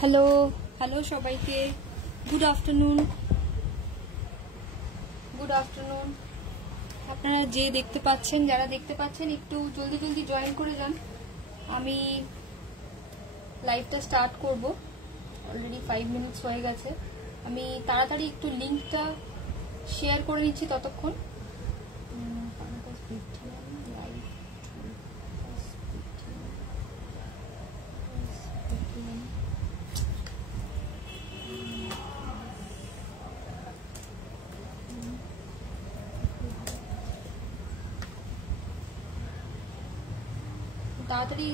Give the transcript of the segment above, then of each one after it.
Hello hello সবাইকে good afternoon. আপনারা যে দেখতে পাচ্ছেন, যারা দেখতে পাচ্ছেন একটু জলদি জলদি জয়েন করে যান। আমি লাইভটা স্টার্ট করব, অলরেডি 5 মিনিটস হয়ে গেছে। আমি তাড়াতাড়ি একটু লিঙ্কটা শেয়ার করে নিচ্ছি ততক্ষণ। তাড়াতাড়ি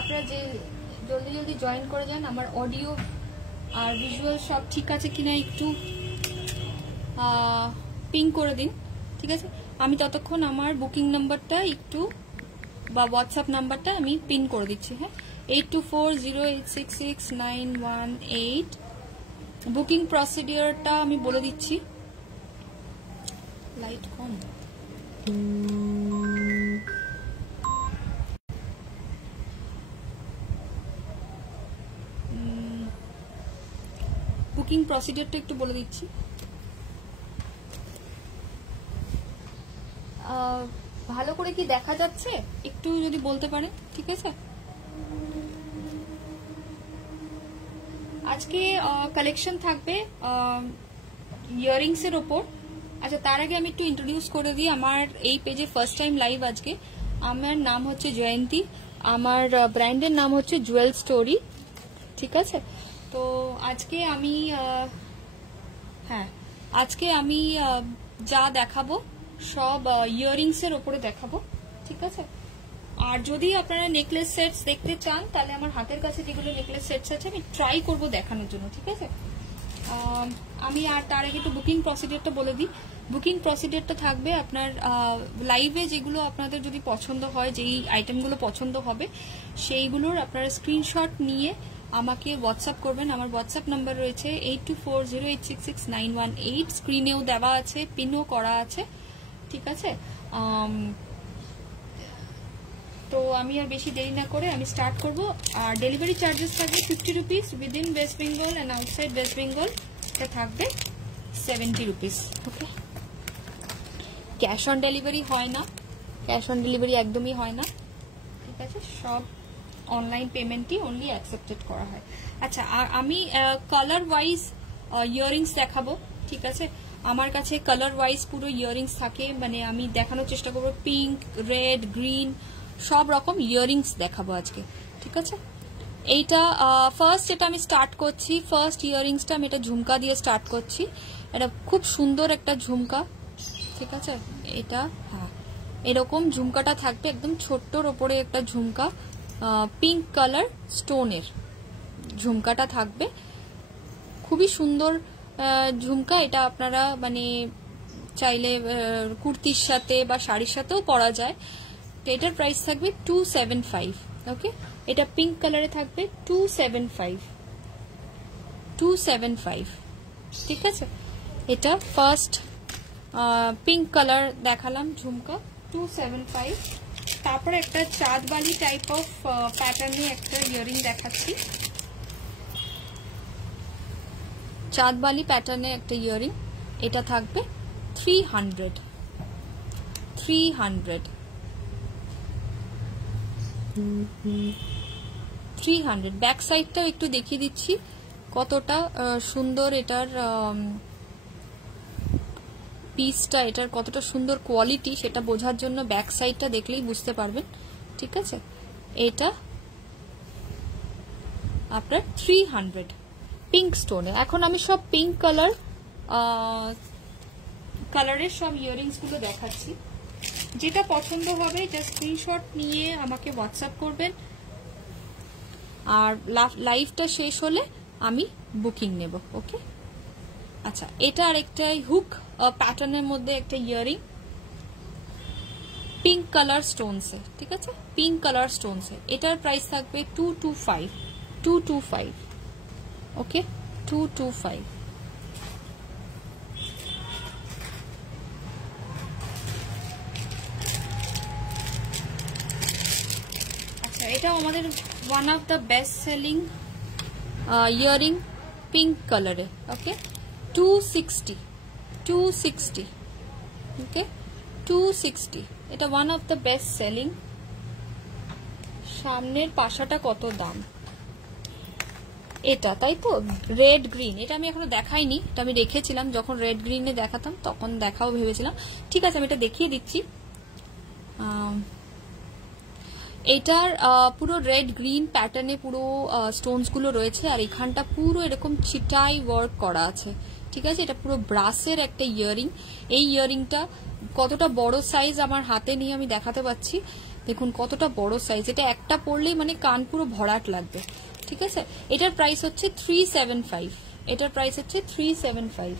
আপনারা যে জলদি জলদি জয়েন করে যান। আমার অডিও আর ভিজুয়াল সব ঠিক আছে কিনা একটু পিং করে দিন, ঠিক আছে? আমি ততক্ষণ আমার বুকিং নাম্বারটা একটু বা হোয়াটসঅ্যাপ নাম্বারটা আমি পিন করে দিচ্ছি। হ্যাঁ, 8240866918। বুকিং প্রসিডিওরটা আমি বলে দিচ্ছি। লাইট কম। বুকিং প্রসিডিওরটা একটু বলে দিচ্ছি। ভালো করে কি দেখা যাচ্ছে একটু যদি বলতে পারেন, ঠিক আছে? আজকে কালেকশন থাকবে ইয়ারিংস এর ওপর। আচ্ছা, তার আগে আমি একটু ইন্ট্রোডিউস করে দিই। আমার এই পেজে ফার্স্ট টাইম লাইভ আজকে। আমার নাম হচ্ছে জয়ন্তী, আমার ব্র্যান্ডের নাম হচ্ছে জুয়েল স্টোরি, ঠিক আছে? তো আজকে আমি যা দেখাবো সব ইয়ারিংস এর ওপরে দেখাবো, ঠিক আছে? আর যদি আপনারা নেকলেস সেটস দেখতে চান তাহলে আমার হাতের কাছে যেগুলো নেকলেস সেটস আছে আমি ট্রাই করব দেখানোর জন্য, ঠিক আছে? আমি আর তার আগে একটু বুকিং প্রসিডিওরটা বলে দিই। বুকিং প্রসিডিওরটা থাকবে আপনার লাইভে যেগুলো আপনাদের যদি পছন্দ হয়, যেই আইটেমগুলো পছন্দ হবে সেইগুলোর আপনারা স্ক্রিনশট নিয়ে আমাকে হোয়াটসঅ্যাপ করবেন। আমার হোয়াটসঅ্যাপ নাম্বার রয়েছে 8240866918। স্ক্রিনেও দেওয়া আছে, পিনও করা আছে, ঠিক আছে? তো আমি আর বেশি দেরি না করে আমি স্টার্ট করব। আর ডেলিভারি চার্জেস থাকবে 50 rupees within West Bengal and outside West Bengal এটা থাকবে 70 rupees. Okay, cash on delivery হয় না, ক্যাশ অন ডেলিভারি একদমই হয় না, ঠিক আছে? সব অনলাইন পেমেন্টই অনলি অ্যাকসেপ্টেড করা হয়। আচ্ছা, আর আমি কালার ওয়াইজ ইয়ারিংস দেখাবো, ঠিক আছে? আমার কাছে কালার ওয়াইজ পুরো ইয়ারিংস থাকে, মানে আমি দেখানোর চেষ্টা করবো পিঙ্ক, রেড, গ্রিন সব রকম ইয়ারিংস দেখাবো আজকে, ঠিক আছে? এইটা ফার্স্ট যেটা আমি স্টার্ট করছি, ফার্স্ট ইয়ারিংসটা আমি এটা ঝুমকা দিয়ে স্টার্ট করছি। এটা খুব সুন্দর একটা ঝুমকা, ঠিক আছে? এটা হ্যাঁ, এরকম ঝুমকাটা থাকবে, একদম ছোট্টর ওপরে একটা ঝুমকা, পিঙ্ক কালার স্টোনের ঝুমকাটা থাকবে, খুবই সুন্দর ঝুমকা। এটা আপনারা মানে চাইলে কুর্তির সাথে বা শাড়ির সাথেও পরা যায়। তো এটার প্রাইস থাকবে 275। ওকে, এটা পিঙ্ক কালারে থাকবে 275, ঠিক আছে? এটা ফার্স্ট পিঙ্ক কালার দেখালাম ঝুমকা 275। তারপরে একটা চাঁদবালি টাইপ অফ প্যাটার্নে একটা ইয়ারিং দেখাচ্ছি, চাঁদবালি প্যাটার্নে একটা ইয়ারিং। এটা থাকবে 300। ব্যাক সাইডটাও একটু দেখিয়ে দিচ্ছি কতটা সুন্দর এটার পিসটা, এটার কতটা সুন্দর কোয়ালিটি সেটা বোঝার জন্য ব্যাক সাইডটা দেখলেই বুঝতে পারবেন, ঠিক আছে? এটা আপনার 300 পিঙ্ক স্টোনে। এখন আমি সব পিঙ্ক কালারের সব ইয়ারিংস গুলো দেখাচ্ছি। যেটা পছন্দ হবে জাস্ট স্ক্রিনশট নিয়ে আমাকে হোয়াটসঅ্যাপ করবেন, আর লাইভটা শেষ হলে আমি বুকিং নেব। ওকে, আচ্ছা এটা আরেকটা হুক প্যাটার্নের মধ্যে একটা ইয়ারিং, পিঙ্ক কালার স্টোনসে, ঠিক আছে, পিঙ্ক কালার স্টোনসে। এটার প্রাইস থাকবে 225। ওকে, 225। আচ্ছা এটাও আমাদের one of the best selling earring, pink কালারে। ওকে, 260। ওকে, 260। এটা one of the best selling. সামনের পাশাটা কত দাম? এটা তাই তো, রেড গ্রিন। এটা আমি এখনো দেখাইনি, এটা আমি রেখেছিলাম, যখন রেড গ্রিনে দেখাতাম তখন দেখাও ভেবেছিলাম। ঠিক আছে, আমি এটা দেখিয়ে দিচ্ছি। এটার পুরো রেড গ্রিন প্যাটার্নে পুরো স্টোনস গুলো রয়েছে, আর এখানটা পুরো এরকম চিটাই ওয়ার্ক করা আছে। ঠিক আছে, এটা পুরো ব্রাসের একটা ইয়ারিং। এই ইয়ারিংটা কতটা বড় সাইজ আমার হাতে নিয়ে আমি দেখাতে পাচ্ছি, দেখুন কতটা বড় সাইজ। এটা একটা পরলেই মানে কান পুরো ভরাট লাগবে। ঠিক আছে, এটার প্রাইস হচ্ছে 375। এটার প্রাইস হচ্ছে 375।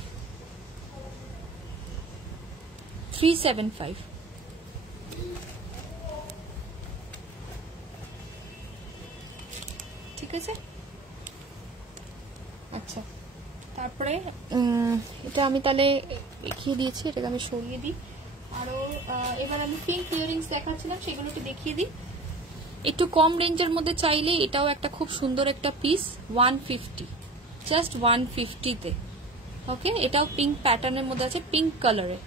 ঠিক আছে, আচ্ছা তারপরে এটা আমি তাহলে দেখিয়ে দিয়েছি, এটাকে আমি সরিয়ে দিই। আরো এবার আমি পিঙ্ক ইয়ারিংস দেখাচ্ছিলাম, সেগুলো একটু দেখিয়ে দিই। একটু কম রেঞ্জের মধ্যে চাইলে এটাও একটা খুব সুন্দর একটা পিস, 150, জাস্ট 150-তে। ওকে, এটাও পিঙ্ক প্যাটার্নের মধ্যে আছে, পিঙ্ক কালারে,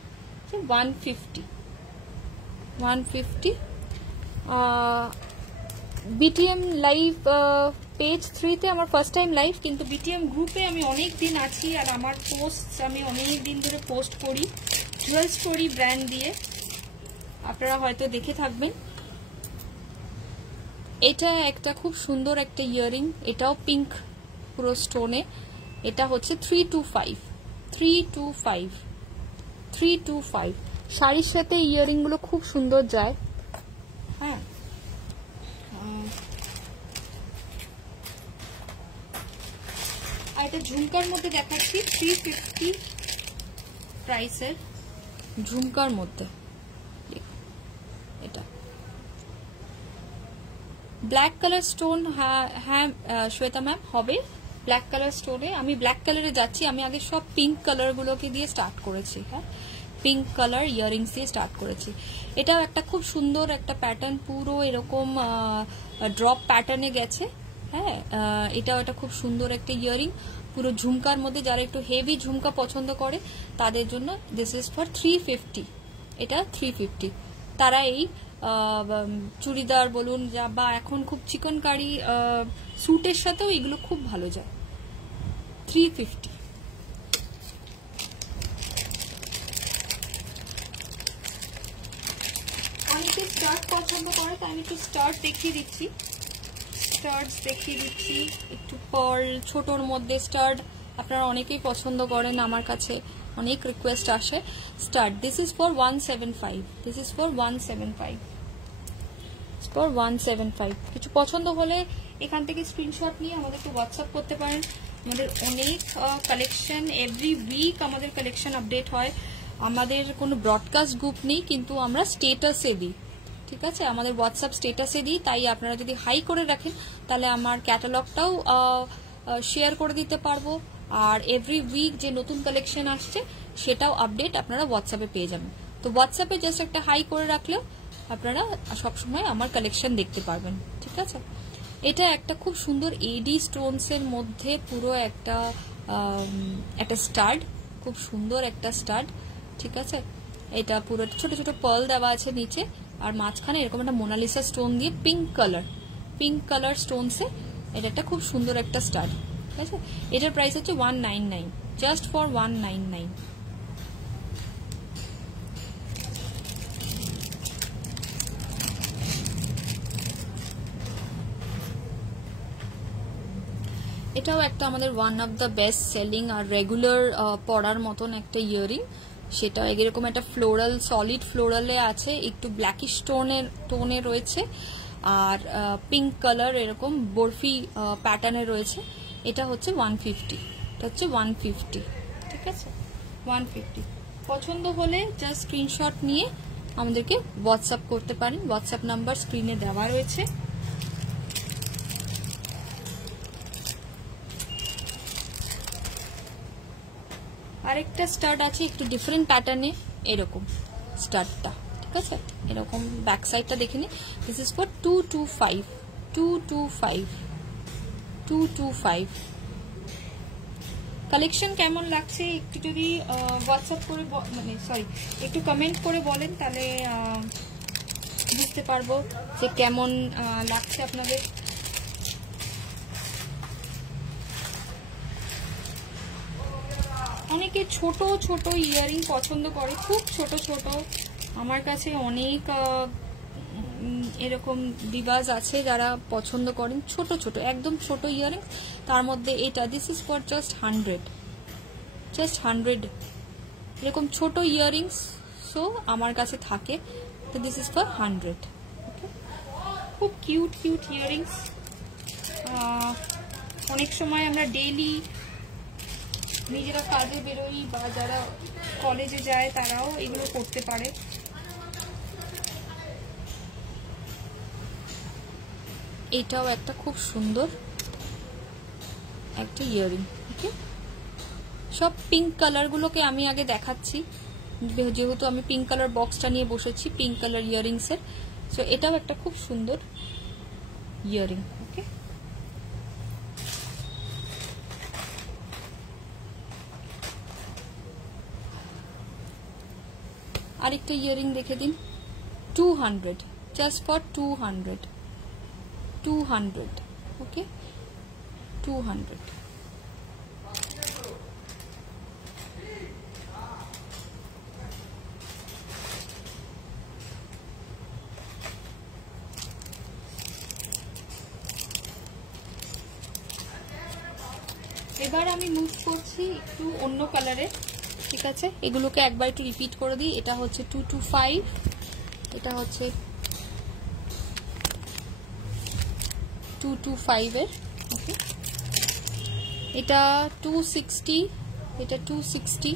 150। বিটিএম লাইভ পেজ 3-তে আমার ফার্স্ট টাইম লাইভ, কিন্তু বিটিএম গ্রুপে আমি অনেক দিন আছি, আর আমার পোস্ট আমি অনেক দিন ধরে পোস্ট করি জুয়েল স্টোরি ব্র্যান্ড দিয়ে, আপনারা হয়তো দেখে থাকবেন। এটা একটা খুব সুন্দর একটা ইয়ারিং, এটাও পিঙ্ক পুরো স্টোনে। এটা হচ্ছে 325। শাড়ির সাথে ইয়ারিং গুলো খুব সুন্দর যায়। হ্যাঁ, আর এটা ঝুমকার মধ্যে দেখাচ্ছি, 350 প্রাইসের ঝুমকার মধ্যে। এটা ব্ল্যাক কালার স্টোন। হ্যাঁ শ্বেতা ম্যাম, হবে ব্ল্যাক কালার স্টোনে। আমি ব্ল্যাক কালারে যাচ্ছি, আমি আগে সব পিঙ্ক কালার গুলোকে দিয়ে স্টার্ট করেছি। হ্যাঁ, পিঙ্ক কালার ইয়ারিংস দিয়ে স্টার্ট করেছি। এটাও একটা খুব সুন্দর একটা প্যাটার্ন, পুরো এরকম ড্রপ প্যাটার্নে গেছে। হ্যাঁ, এটাও একটা খুব সুন্দর একটা ইয়ারিং, পুরো ঝুমকার মধ্যে। যারা একটু হেভি ঝুমকা পছন্দ করে তাদের জন্য দিস ইজ ফর 350। এটা 350। তারা এই চুড়িদার বলুন বা এখন খুব চিকনকারি স্যুটের সাথেও এগুলো খুব ভালো যায়। 350। অনেকে স্টার্ট পছন্দ করে, তাই আমি একটু স্টার্ট দেখিয়ে দিচ্ছি। একটু পার্ল ছোটর মধ্যে স্টার্ট আপনারা অনেকেই পছন্দ করেন, আমার কাছে অনেক রিকোয়েস্ট আসে। Start, this is for 175। কিছু পছন্দ হলে এখান থেকে স্ক্রিনশট নিয়ে আমাদেরকে হোয়াটসঅ্যাপ করতে পারেন। আমাদের অনেক কালেকশন, এভরি উইক আমাদের কালেকশন আপডেট হয়। আমাদের কোনো ব্রডকাস্ট গ্রুপ নেই, কিন্তু আমরা স্টেটাসে দিই। ঠিক আছে, আমাদের হোয়াটসঅ্যাপ স্টেটাসে দিই, তাই আপনারা যদি হাই করে রাখেন তাহলে আমার ক্যাটালগটাও শেয়ার করে দিতে পারবো। আর এভরি উইক যে নতুন কালেকশন আসছে সেটাও আপডেট আপনারা হোয়াটসঅ্যাপে পেয়ে যাবেন। তো হোয়াটসঅ্যাপে জাস্ট একটা হাই করে রাখলেও আপনারা সবসময় আমার কালেকশন দেখতে পারবেন। ঠিক আছে, এটা একটা খুব সুন্দর এডি স্টোনস এর মধ্যে পুরো একটা স্টাড, খুব সুন্দর একটা স্টাড। ঠিক আছে, এটা পুরো ছোট ছোট পার্ল দেওয়া আছে নিচে, আর মাঝখানে এরকম একটা মোনালিসা স্টোন দিয়ে পিঙ্ক কালার স্টোনসে এটা একটা খুব সুন্দর একটা স্টাড। ঠিক আছে, এটার প্রাইস হচ্ছে 199, জাস্ট ফর 199। এটাও একটা আমাদের one of the best selling আর রেগুলার পরার মতন একটা ইয়ারিং, সেটা এরকম একটা ফ্লোরাল, সলিড ফ্লোরালে আছে, একটু ব্ল্যাকিশ টোনে রয়েছে, আর পিঙ্ক কালার এরকম বরফি প্যাটার্নে রয়েছে। এটা হচ্ছে 150, এটা হচ্ছে 150, ঠিক আছে 150। পছন্দ হলে জাস্ট স্ক্রিনশট নিয়ে আমাদেরকে হোয়াটসঅ্যাপ করতে পারেন, হোয়াটসঅ্যাপ নাম্বার স্ক্রিনে দেওয়া রয়েছে। আরেকটা স্টাড আছে একটু ডিফারেন্ট প্যাটার্নে, এরকম স্টাডটা, ঠিক আছে এরকম ব্যাক সাইডটা দেখে নিন। This is for 225, 225, 225। কালেকশন কেমন লাগছে একটু যদি হোয়াটসঅ্যাপ করে মানে সরি একটু কমেন্ট করে বলেন, তাহলে বুঝতে পারবো যে কেমন লাগছে আপনাদের। অনেকে ছোট ছোট ইয়ারিং পছন্দ করে, খুব ছোট ছোট। আমার কাছে অনেক এরকম ডিভাইস আছে যারা পছন্দ করেন ছোট ছোট, একদম ছোট ইয়ারিং। তার মধ্যে এটা this is for just 100, just 100 এরকম ছোট ইয়ারিংস সো আমার কাছে থাকে, তো দিস ইজ ফর 100। খুব কিউট কিউট ইয়ারিংস। অনেক সময় আমরা ডেইলি নিজেরা কাজে বেরোই বা যারা কলেজে যায় তারাও এগুলো করতে পারে। এটাও একটা খুব সুন্দর একটা ইয়ারিং। ওকে, সব পিঙ্ক কালারগুলোকে আমি আগে দেখাচ্ছি, যেহেতু আমি পিঙ্ক কালার বক্সটা নিয়ে বসেছি, পিঙ্ক কালার ইয়ারিংসের। সো এটাও একটা খুব সুন্দর ইয়ারিং। ওকে, আরেকটা ইয়ারিং দেখে দিন, 200, জাস্ট ফর 200, 200। ওকে, 200। এবার আমি মুভ করছি একটু অন্য কালারে, ঠিক আছে এগুলোকে একবার একটু রিপিট করে দিই। এটা হচ্ছে 225, এটা হচ্ছে 225 এর। ওকে, এটা 260, এটা 260,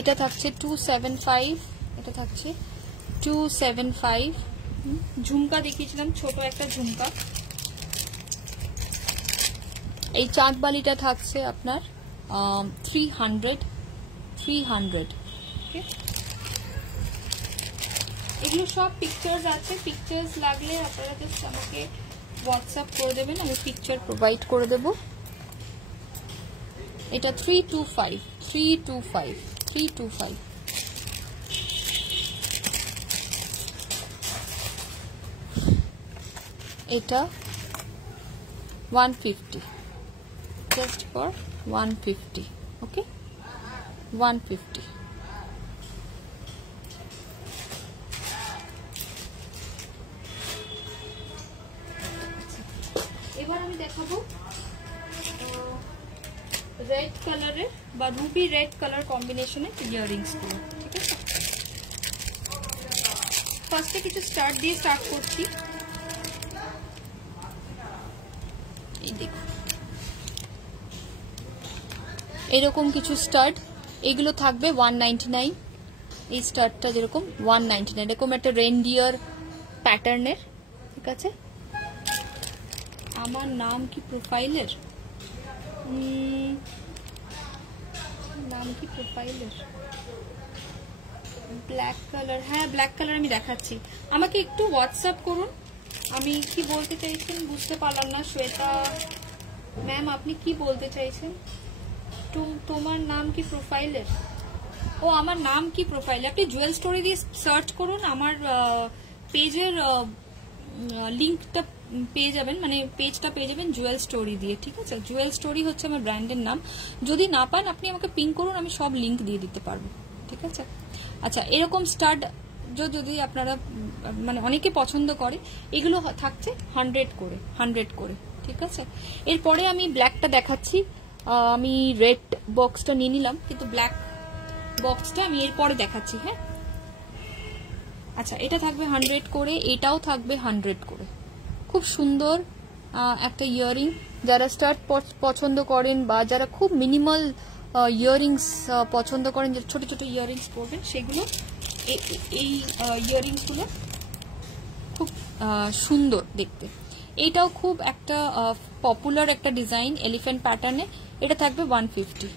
এটা থাকছে 275, এটা থাকছে 275। ঝুমকা দেখিয়েছিলাম, ছোট একটা ঝুমকা। এই চাঁদ বালিটা থাকছে আপনার 300, 300। ওকে, এগুলো সব পিকচার্স আছে, পিকচার্স লাগলে আপনারা জাস্ট আমাকে হোয়াটসঅ্যাপ করে দেবেন, আমি পিকচার প্রোভাইড করে দেব। এটা 325, 325, 325। এটা 150, just for 150। ওকে, 150। এবার আমি দেখাবো রেড কালারের বা রুবি রেড কালার কম্বিনেশনের ইয়ারিংস গুলো, ঠিক আছে। ফার্স্টে কিছু স্টার্ট দিয়ে স্টার্ট করছি। এই দেখুন এরকম কিছু স্টাড, এগুলো থাকবে 199। এই স্টাডটা যেরকম 199, এরকম একটা রেনডিয়ার প্যাটার্নের, ঠিক আছে। আমার নাম কি প্রোফাইলের, নাম কি প্রোফাইলের, ব্ল্যাক কালার, হ্যাঁ ব্ল্যাক কালার আমি দেখাচ্ছি। আমাকে একটু হোয়াটসঅ্যাপ করুন, আমি কি বলতে চাইছেন বুঝতে পারলাম না। শ্বেতা ম্যাম আপনি কি বলতে চাইছেন? তোমার নাম কি প্রোফাইলের? ও আমার নাম কি প্রোফাইল, আপনি জুয়েল স্টোরি দিয়ে সার্চ করুন, আমার পেজের লিঙ্কটা পেয়ে যাবেন, মানে পেজটা পেয়ে যাবেন জুয়েল স্টোরি দিয়ে, ঠিক আছে। জুয়েল স্টোরি হচ্ছে আমার ব্র্যান্ডের নাম। যদি না পান আপনি আমাকে পিং করুন, আমি সব লিঙ্ক দিয়ে দিতে পারবো, ঠিক আছে। আচ্ছা, এরকম স্টাড যদি আপনারা মানে অনেকে পছন্দ করে, এগুলো থাকছে 100 করে, 100 করে, ঠিক আছে। এরপরে আমি ব্ল্যাকটা দেখাচ্ছি, আমি রেড বক্সটা নিয়ে নিলাম, কিন্তু ব্ল্যাক বক্সটা আমি এরপরে দেখাচ্ছি। হ্যাঁ, আচ্ছা, এটা থাকবে 100 করে, এটাও থাকবে 100 করে। খুব সুন্দর একটা ইয়াররিং। যারা স্টাড পছন্দ করেন বা যারা খুব মিনিমাল ইয়াররিংস পছন্দ করেন, যে ছোট ছোট ইয়াররিংস পরবেন, সেগুলো এই ইয়াররিংসগুলো খুব সুন্দর দেখতে। এইটাও খুব একটা পপুলার একটা ডিজাইন, এলিফ্যান্ট প্যাটার্নে। এটা থাকবে 150।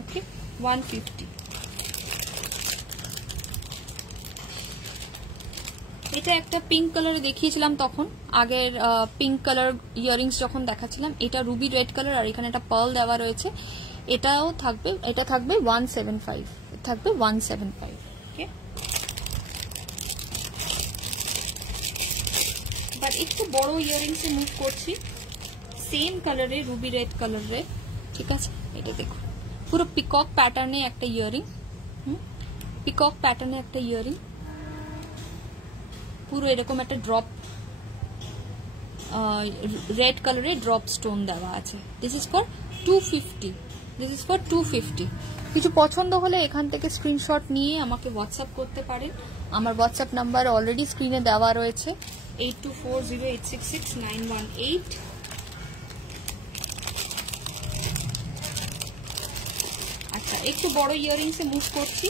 ওকে, 150। এটা একটা পিঙ্ক কালারে দেখিয়েছিলাম তখন, আগের পিঙ্ক কালার ইয়াররিংস যখন দেখাচ্ছিলাম। এটা রুবি রেড কালার, আর এখানে একটা পার্ল দেওয়া রয়েছে। এটাও থাকবে, এটা থাকবে 175, থাকবে 175। ওকে, বাট একটু বড় ইয়াররিংসে মুভ করছি, সেম কালারে, রুবি রেড কালারে। ঠিক আছে, এটা দেখুন, পুরো পিকক প্যাটার্নে একটা ইয়াররিং। পিকক প্যাটার্নে একটা ইয়াররিং, পুরো এরকম একটা ড্রপ রেড কালারে ড্রপ স্টোন দেওয়া আছে। This is for 250, this is for 250। কিছু পছন্দ হলে এখান থেকে স্ক্রিনশট নিয়ে আমাকে হোয়াটসঅ্যাপ করতে পারেন। আমার হোয়াটসঅ্যাপ নাম্বার অলরেডি স্ক্রিনে দেওয়া রয়েছে, 8240866918। আচ্ছা, একটু বড় ইয়াররিংসে মুভ করছি।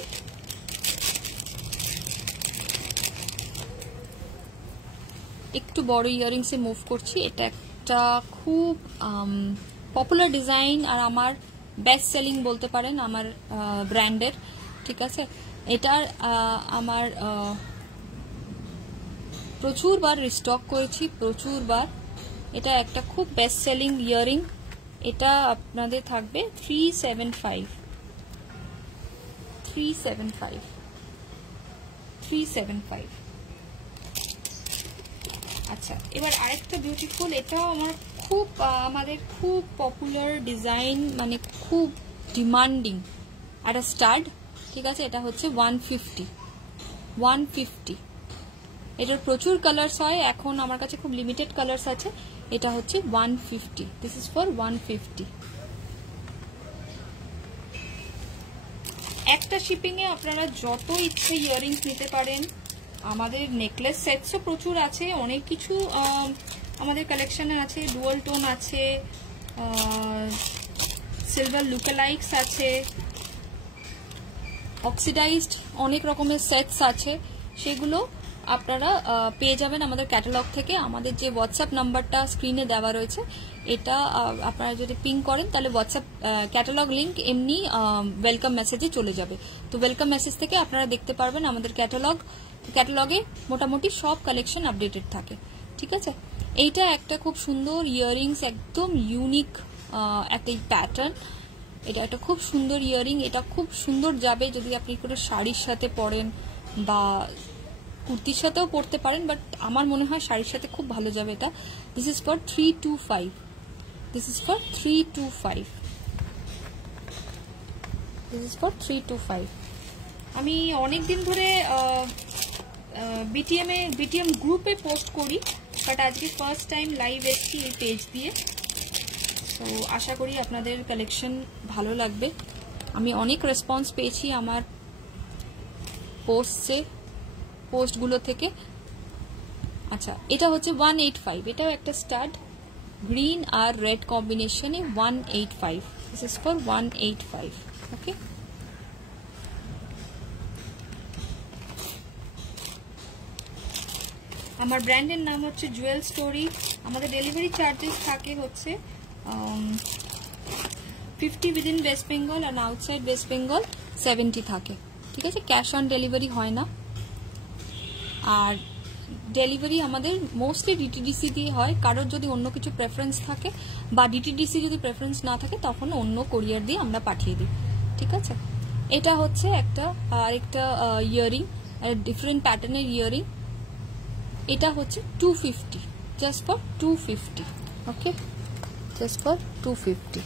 একটু বড় ইয়াররিংসে মুভ করছি। এটা একটা খুব পপুলার ডিজাইন, আর আমার বেস্ট সেলিং বলতে পারেন আমার ব্র্যান্ডের। ঠিক আছে, এটার আমার প্রচুরবার রিস্টক করেছি, প্রচুরবার। এটা একটা খুব বেস্ট সেলিং ইয়াররিং। এটা আপনাদের থাকবে 375, 375, 375। আচ্ছা, এবার আরেকটা বিউটিফুল, এটাও আমার খুব আমাদের খুব পপুলার ডিজাইন, মানে খুব ডিমান্ডিং একটা স্টাড। ঠিক আছে, এটা হচ্ছে 150, 150। এটার প্রচুর কালার্স হয়, এখন আমার কাছে খুব লিমিটেড কালার্স আছে। এটা হচ্ছে 150, দিস ইজ ফর 150। একটা শিপিং এ আপনারা যত ইচ্ছে ইয়াররিংস নিতে পারেন। আমাদের নেকলেস সেটসও প্রচুর আছে, অনেক কিছু আমাদের কালেকশনে আছে। ডুয়াল টোন আছে, সিলভার লুকালাইকস আছে, অক্সিডাইজড অনেক রকমের সেটস আছে। সেগুলো আপনারা পেয়ে যাবেন আমাদের ক্যাটালগ থেকে। আমাদের যে হোয়াটসঅ্যাপ নাম্বারটা স্ক্রিনে দেওয়া রয়েছে, এটা আপনারা যদি পিং করেন তাহলে হোয়াটসঅ্যাপ ক্যাটালগ লিঙ্ক এমনি ওয়েলকাম মেসেজে চলে যাবে। তো ওয়েলকাম মেসেজ থেকে আপনারা দেখতে পারবেন আমাদের ক্যাটালগে মোটামুটি সব কালেকশন আপডেটেড থাকে। ঠিক আছে, এইটা একটা খুব সুন্দর ইয়াররিংস, একদম ইউনিক একটা প্যাটার্ন। এটা একটা খুব সুন্দর ইয়াররিং। এটা খুব সুন্দর যাবে যদি আপনি কোনো শাড়ির সাথে পরেন বা কুর্তির সাথেও পরতে পারেন, বাট আমার মনে হয় শাড়ির সাথে খুব ভালো যাবে এটা। This is for 325, this is for 325, this is for 325। আমি অনেকদিন ধরে বিটিএম গ্রুপে পোস্ট করি, বাট আজকে ফার্স্ট টাইম লাইভ এসছি এই পেজ দিয়ে। তো আশা করি আপনাদের কালেকশন ভালো লাগবে। আমি অনেক রেসপন্স পেয়েছি আমার পোস্টগুলো থেকে। আচ্ছা, এটা হচ্ছে 185, এটাও একটা স্টাড, গ্রিন আর রেড কম্বিনেশনে 185, দিস ইজ ফর 185। ওকে, আমার ব্র্যান্ডের নাম হচ্ছে জুয়েল স্টোরি। আমাদের ডেলিভারি চার্জেস থাকে হচ্ছে 50 উইদিন ওয়েস্ট বেঙ্গল, আর আউটসাইড ওয়েস্ট বেঙ্গল 70 থাকে। ঠিক আছে, ক্যাশ অন ডেলিভারি হয় না। আর ডেলিভারি আমাদের মোস্টলি ডিটিডিসি দিয়ে হয়। কারোর যদি অন্য কিছু প্রেফারেন্স থাকে বা ডিটিডিসি যদি প্রেফারেন্স না থাকে, তখন অন্য কোরিয়ার দিয়ে আমরা পাঠিয়ে দিই। ঠিক আছে, এটা হচ্ছে আরেকটা ইয়াররিং, ডিফারেন্ট প্যাটার্নের ইয়াররিং। এটা হচ্ছে 250, just for 250। Okay, just for 250।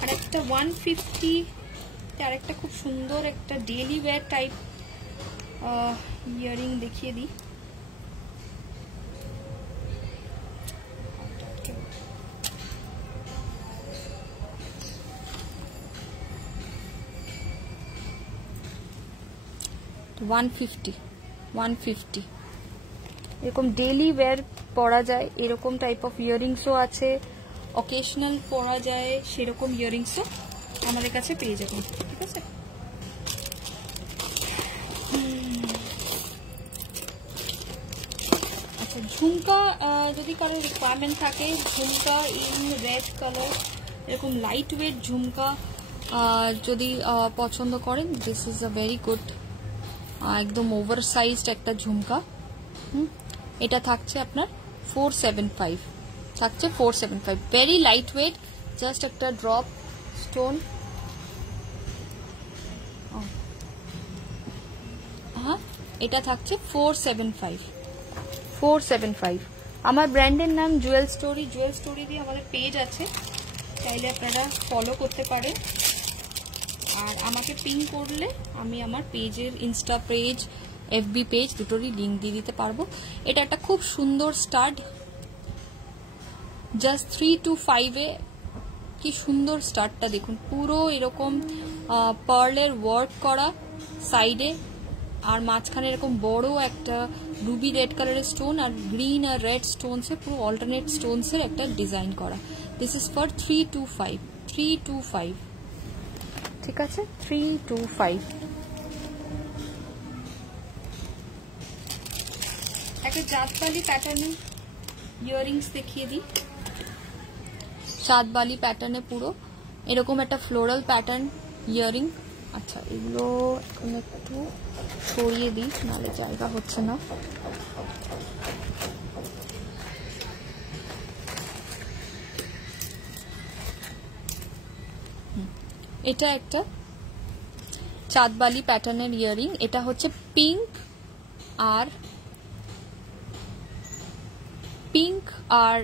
আর একটা 150, আর একটা খুব সুন্দর একটা ডেইলি ওয়্যার টাইপ ইয়ারিং দেখিয়ে দিই। $150 এরকম ডেইলি ওয়্যার পরা যায় এরকম টাইপ অফ ইয়ারিংসও আছে, অকেশনাল পরা যায় সেরকম ইয়ারিংসও আমাদের কাছে পেয়ে যাবেন। ঠিক আছে, আচ্ছা ঝুমকা যদি কারো রিকোয়ারমেন্ট থাকে, ঝুমকা ইন রেড কালার এরকম লাইট ওয়েট ঝুমকা যদি পছন্দ করেন, this is a very good, একদম ওভার সাইজড একটা ঝুমকা। এটা থাকছে আপনার 475, থাকছে 475, ভেরি লাইট ওয়েট, জাস্ট একটা ড্রপ স্টোন। হ্যাঁ, এটা থাকছে 475। আমার ব্র্যান্ডের নাম জুয়েল স্টোরি। জুয়েল স্টোরি দিয়ে আমাদের পেজ আছে, চাইলে আপনারা ফলো করতে পারেন। আর আমাকে পিং করলে আমি আমার পেজের ইনস্টা পেজ, এফবি পেজ দুটোরই লিঙ্ক দিয়ে দিতে পারবো। এটা একটা খুব সুন্দর স্টাড, জাস্ট 3 to 5 এ কি সুন্দর স্টাডটা দেখুন, পুরো এরকম পার্লের ওয়ার্ক করা সাইডে, আর মাঝখানে এরকম বড় একটা রুবি রেড কালারের স্টোন আর গ্রিন আর রেড স্টোনসে পুরো অল্টারনেট স্টোনসের একটা ডিজাইন করা। This is for 325। ঠিক আছে, 325। একটা জাতবালি প্যাটার্ন ইয়াররিংস দেখিয়ে দিই। জাতবালি প্যাটার্নে পুরো এরকম একটা ফ্লোরাল প্যাটার্ন ইয়াররিং। আচ্ছা, এগুলো এখন একটু সরিয়ে দিই, নাহলে জায়গা হচ্ছে না। এটা একটা চাঁদবালি প্যাটার্নের ইয়াররিং। এটা হচ্ছে পিঙ্ক আর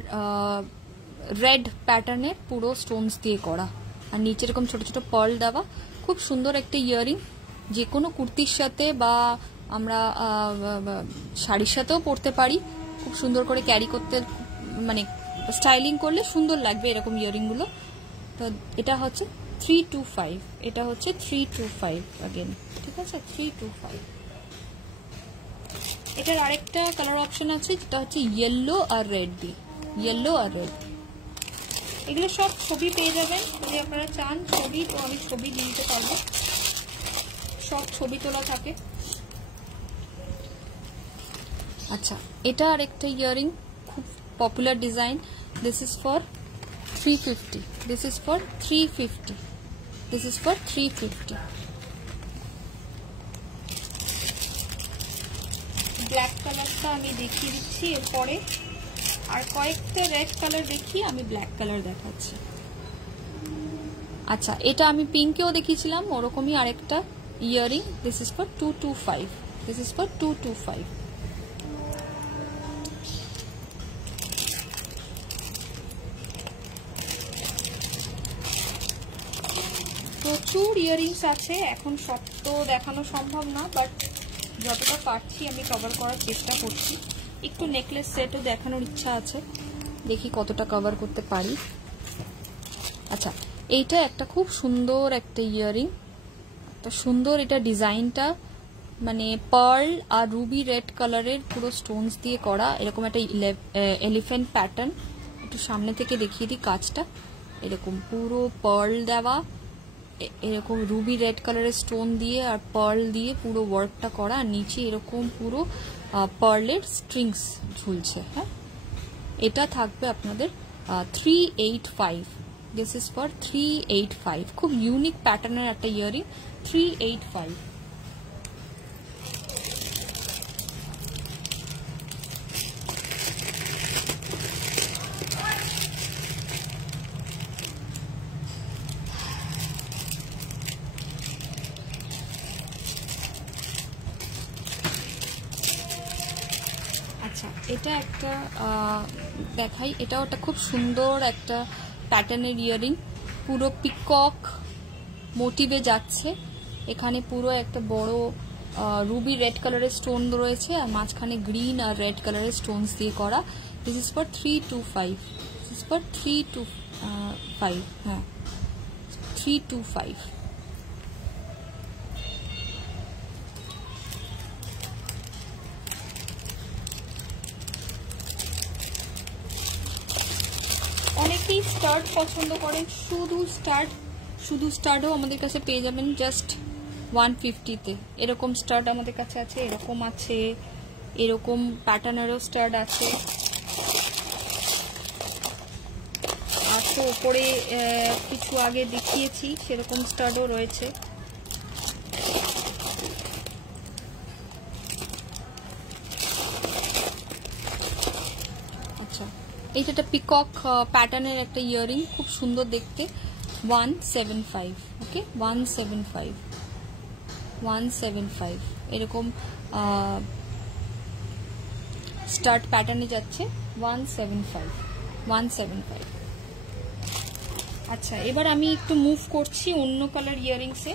রেড প্যাটার্নের পুরো স্টোনস দিয়ে করা, আর নিচে এরকম ছোট ছোট পার্ল দেওয়া। খুব সুন্দর একটা ইয়াররিং, যে কোনো কুর্তির সাথে বা আমরা শাড়ির সাথেও পরতে পারি, খুব সুন্দর করে ক্যারি করতে, মানে স্টাইলিং করলে সুন্দর লাগবে এরকম ইয়াররিংগুলো। তো এটা হচ্ছে 325, এটা হচ্ছে 325 अगेन। ঠিক আছে, 325। এটার আরেকটা কালার অপশন আছে, যেটা হচ্ছে ইয়েলো আর রেড দিয়ে, ইয়েলো আর রেড। এগুলো সব ছবি পেয়ে যাবেন, যদি আপনারা চান ছবি, তো আমি ছবি দিয়ে দিতে পারবো, সব ছবি তোলা থাকে। আচ্ছা, এটা আরেকটা ইয়াররিং, খুব popular design. This is for 350, this is for 350, this is for 350। Black কালারটা আমি দেখিয়ে দিচ্ছি এরপরে, আর কয়েকটা রেড কালার দেখিয়ে আমি ব্ল্যাক কালার দেখাচ্ছি। আচ্ছা, এটা আমি পিঙ্কেও দেখিয়েছিলাম, ওরকমই আরেকটা earring. This is for 225, this is for 225। প্রচুর ইয়াররিংস আছে, এখন সব তো দেখানো সম্ভব না, বাট যতটা পারছি আমি কভার করার চেষ্টা করছি। একটু নেকলেস সেটও দেখানোর ইচ্ছা আছে, দেখি কতটা কভার করতে পারি। আচ্ছা, এইটা একটা খুব সুন্দর একটা ইয়াররিং, একটা সুন্দর এটা ডিজাইনটা, মানে পার্ল আর রুবি রেড কালারের পুরো স্টোনস দিয়ে করা, এরকম একটা এলিফ্যান্ট প্যাটার্ন। একটু সামনে থেকে দেখিয়ে দিই কাজটা, এরকম পুরো পার্ল দেওয়া, এরকম রুবি রেড কালারের স্টোন দিয়ে আর পার্ল দিয়ে পুরো ওয়ার্কটা করা, আর নিচে এরকম পুরো পার্লের স্ট্রিংস ঝুলছে। হ্যাঁ, এটা থাকবে আপনাদের 385। দিস ইজ ফর 385, খুব ইউনিক প্যাটার্নের একটা ইয়াররিং, 385। এটা একটা দেখাই, এটাও একটা খুব সুন্দর একটা প্যাটার্নের ইয়াররিং, পুরো পিকক মোটিভে যাচ্ছে। এখানে পুরো একটা বড় রুবি রেড কালারের স্টোন রয়েছে আর মাঝখানে গ্রিন আর রেড কালারের স্টোনস দিয়ে করা। This is for 325, this is for 325, হ্যাঁ 325। অনেকেই স্টার্ট পছন্দ করেন, শুধু স্টার্টও আমাদের কাছে পেয়ে যাবেন জাস্ট 150-তে। এরকম স্টার্ট আমাদের কাছে আছে, এরকম আছে, এরকম প্যাটার্নেরও স্টার্ট আছে। তো উপরে কিছু আগে দেখিয়েছি সেরকম স্টার্টও রয়েছে। আচ্ছা, এইটা একটা পিকক প্যাটার্নের একটা ইয়ারিং, খুব সুন্দর দেখতে। 175, ওকে 175 এরকম স্টার্ট প্যাটার্নে যাচ্ছে 175। আচ্ছা, এবার আমি একটু মুভ করছি অন্য কালার ইয়ারিংসে।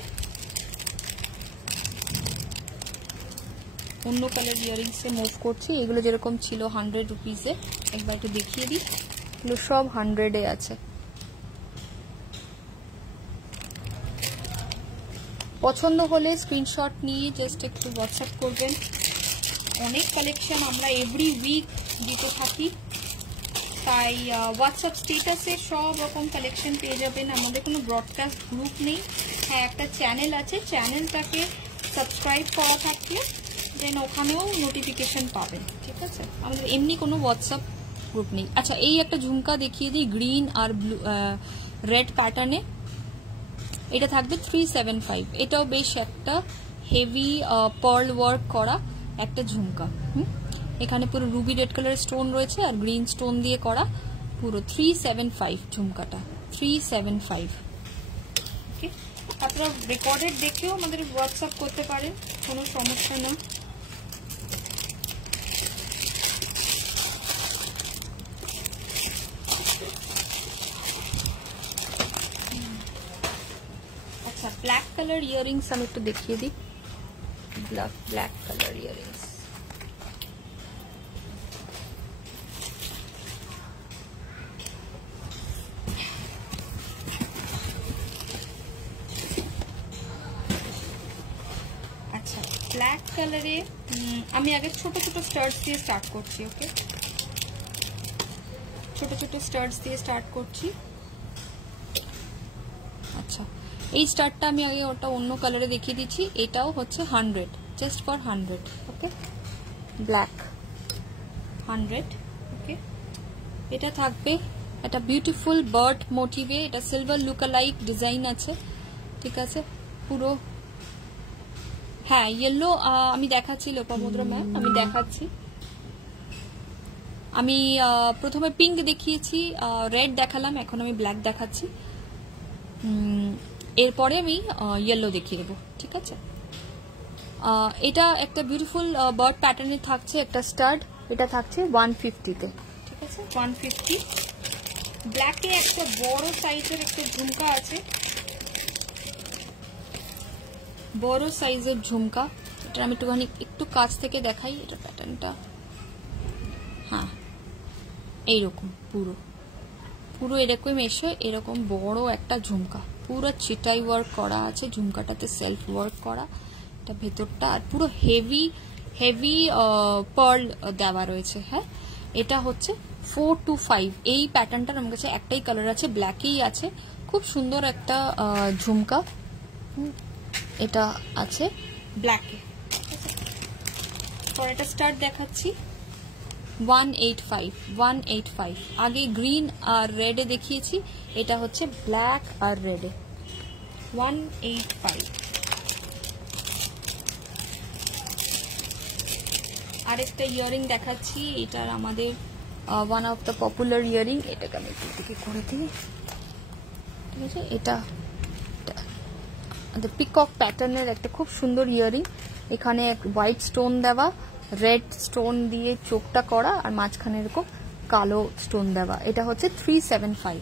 মুভ করছি। এগুলো যেরকম ছিল 100 রুপিসে, একবার একটু দেখিয়ে দিই। এগুলো সব 100-এ আছে। পছন্দ হলে স্ক্রিনশট নিয়ে জাস্ট একটু হোয়াটসঅ্যাপ করবেন। অনেক কালেকশন আমরা এভরি উইক দিতে থাকি, তাই হোয়াটসঅ্যাপ স্টেটাসে সব রকম কালেকশন পেয়ে যাবেন। আমাদের কোনো ব্রডকাস্ট গ্রুপ নেই, হ্যাঁ একটা চ্যানেল আছে, চ্যানেলটাকে সাবস্ক্রাইব করা থাকলে দেন ওখানেও নোটিফিকেশন পাবেন, ঠিক আছে। আমাদের এমনি কোনো হোয়াটসঅ্যাপ গ্রুপ নেই। আচ্ছা, এই একটা ঝুমকা দেখিয়ে দিই গ্রিন আর ব্লু রেড প্যাটার্নে। এটা থাকবে 375। এটাও বেশ একটা হেভি পার্ল ওয়ার্ক করা একটা ঝুমকা। এখানে পুরো রুবি রেড কালারের স্টোন রয়েছে আর গ্রিন স্টোন দিয়ে করা, পুরো 375 ঝুমকাটা, 375। ওকে, আপনারা রেকর্ডেড দেখেও আমাদের হোয়াটসঅ্যাপ করতে পারেন, কোনো সমস্যা না। আচ্ছা, ব্ল্যাক কালার ইয়ারিংস আমি একটু দেখিয়ে দিই। ব্ল্যাক কালার ইয়ারিংস, ব্ল্যাক কালারে আমি আগে ছোট ছোট স্টার্টস দিয়ে স্টার্ট করছি। ওকে, ছোট ছোট স্টার্টস দিয়ে স্টার্ট করছি। আচ্ছা, এই স্টার্টটা আমি আগে ওটা অন্য কালারে দেখিয়ে দিচ্ছি। এটাও হচ্ছে 100, জাস্ট ফর 100। Okay, black 100। ওকে, এটা থাকবে একটা বিউটিফুল বার্ড মোটিভে, এটা সিলভার লুকালাইক ডিজাইন আছে, ঠিক আছে পুরো। হ্যাঁ, ইয়েলো আমি দেখাচ্ছি লোপামুদ্রা ম্যাম, আমি দেখাচ্ছি। আমি প্রথমে পিঙ্ক দেখিয়েছি, রেড দেখালাম, এখন আমি ব্ল্যাক দেখাচ্ছি। এরপরে আমি ইয়েলো দেখিয়ে দেবো, ঠিক আছে। এটা একটা বিউটিফুল বার্ড প্যাটার্নে থাকছে একটা স্টাড, এটা থাকছে 150-তে, ঠিক আছে 150। ব্ল্যাকে একটা বড় সাইজের একটা ঝুমকা আছে, বড় সাইজের ঝুমকা। এটা আমি একটু কাছ থেকে দেখাই এটা প্যাটার্নটা। হ্যাঁ, এইরকম পুরো এরকম এসে এরকম বড় একটা ঝুমকা, পুরো চিটাই ওয়ার্ক করা আছে ঝুমকাটাতে, সেলফ ওয়ার্ক করা এটা ভেতরটা, আর পুরো হেভি পার্ল দেওয়া রয়েছে। হ্যাঁ, এটা হচ্ছে 425। এই প্যাটার্নটার আমার কাছে একটাই কালার আছে, ব্ল্যাকেই আছে। খুব সুন্দর একটা ঝুমকা, এটা আছে ব্ল্যাকে। পরেরটা স্টার্ট দেখাচ্ছি 185। আগে গ্রিন আর রেডে দেখিয়েছি, এটা হচ্ছে ব্ল্যাক আর রেডে 185। আরেকটা ইয়ারিং দেখাচ্ছি, এটার আমাদের one of the popular earring. এটাকে আমি একটু দিকে করে দিই, ঠিক আছে। এটা পিকক প্যাটার্নের একটা খুব সুন্দর ইয়ারিং, এখানে হোয়াইট স্টোন দেওয়া, রেড স্টোন দিয়ে চোখটা করা, আর মাঝখানে এরকম কালো স্টোন দেওয়া। এটা হচ্ছে 375।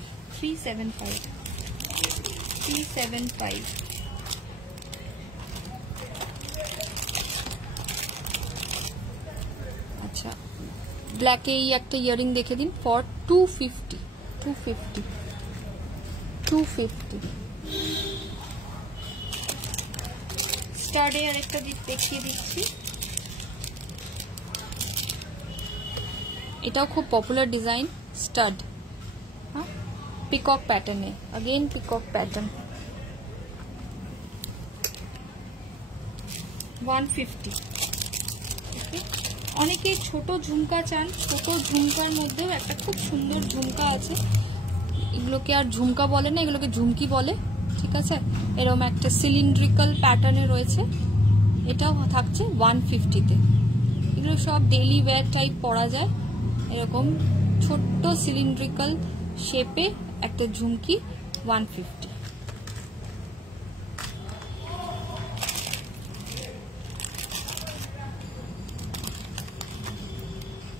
ব্ল্যাকে এই একটা ইয়ারিং দেখে দিন ফর 250 স্টাডে আর একটা দেখিয়ে দিচ্ছি। এটাও খুব পপুলার ডিজাইন, স্টাড, পিকক প্যাটার্নে, अगेन পিকক প্যাটার্ন, 150। ওকে, অনেকে ছোট ঝুমকা চান, ছোট ঝুমকার মধ্যেও একটা খুব সুন্দর ঝুমকা আছে, এগুলোকে আর ঝুমকা বলে না, এগুলোকে ঝুমকি বলে, ঠিক আছে। এরকম একটা সিলিন্ড্রিক্যাল প্যাটার্নে রয়েছে, এটাও থাকছে 150-তে। এগুলো সব ডেইলি ওয়্যার টাইপ পরা যায়, এরকম ছোট্ট সিলিন্ড্রিক্যাল শেপে একটা ঝুমকি 150।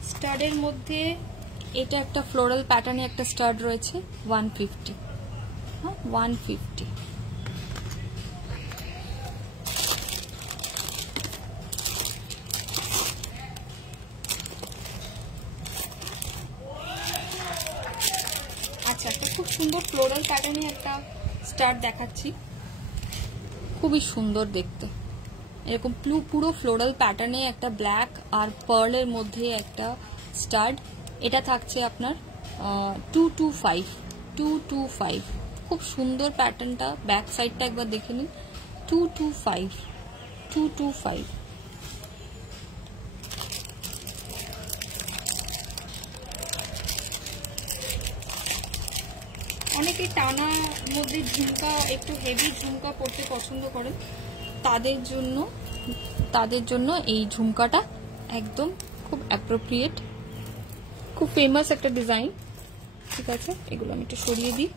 স্টাডের মধ্যে এটা একটা ফ্লোরাল প্যাটার্নে একটা স্টাড রয়েছে 150, 150। আচ্ছা, একটা খুব সুন্দর ফ্লোরাল প্যাটার্নে একটা স্টাড দেখাচ্ছি, খুবই সুন্দর দেখতে, এরকম পুরো ফ্লোরাল প্যাটার্নে একটা ব্ল্যাক আর পার্লের মধ্যে একটা স্টাড। এটা থাকছে আপনার 225, খুব সুন্দর প্যাটার্নটা, ব্যাক সাইডটা একবার দেখে নিন, 225। অনেকে টানা মধ্যে ঝুমকা, একটু হেভি ঝুমকা পরতে পছন্দ করেন, তাদের জন্য এই ঝুমকাটা একদম খুব অ্যাপ্রোপ্রিয়েট, খুব ফেমাস একটা ডিজাইন, ঠিক আছে। এগুলো আমি একটু সরিয়ে দিই।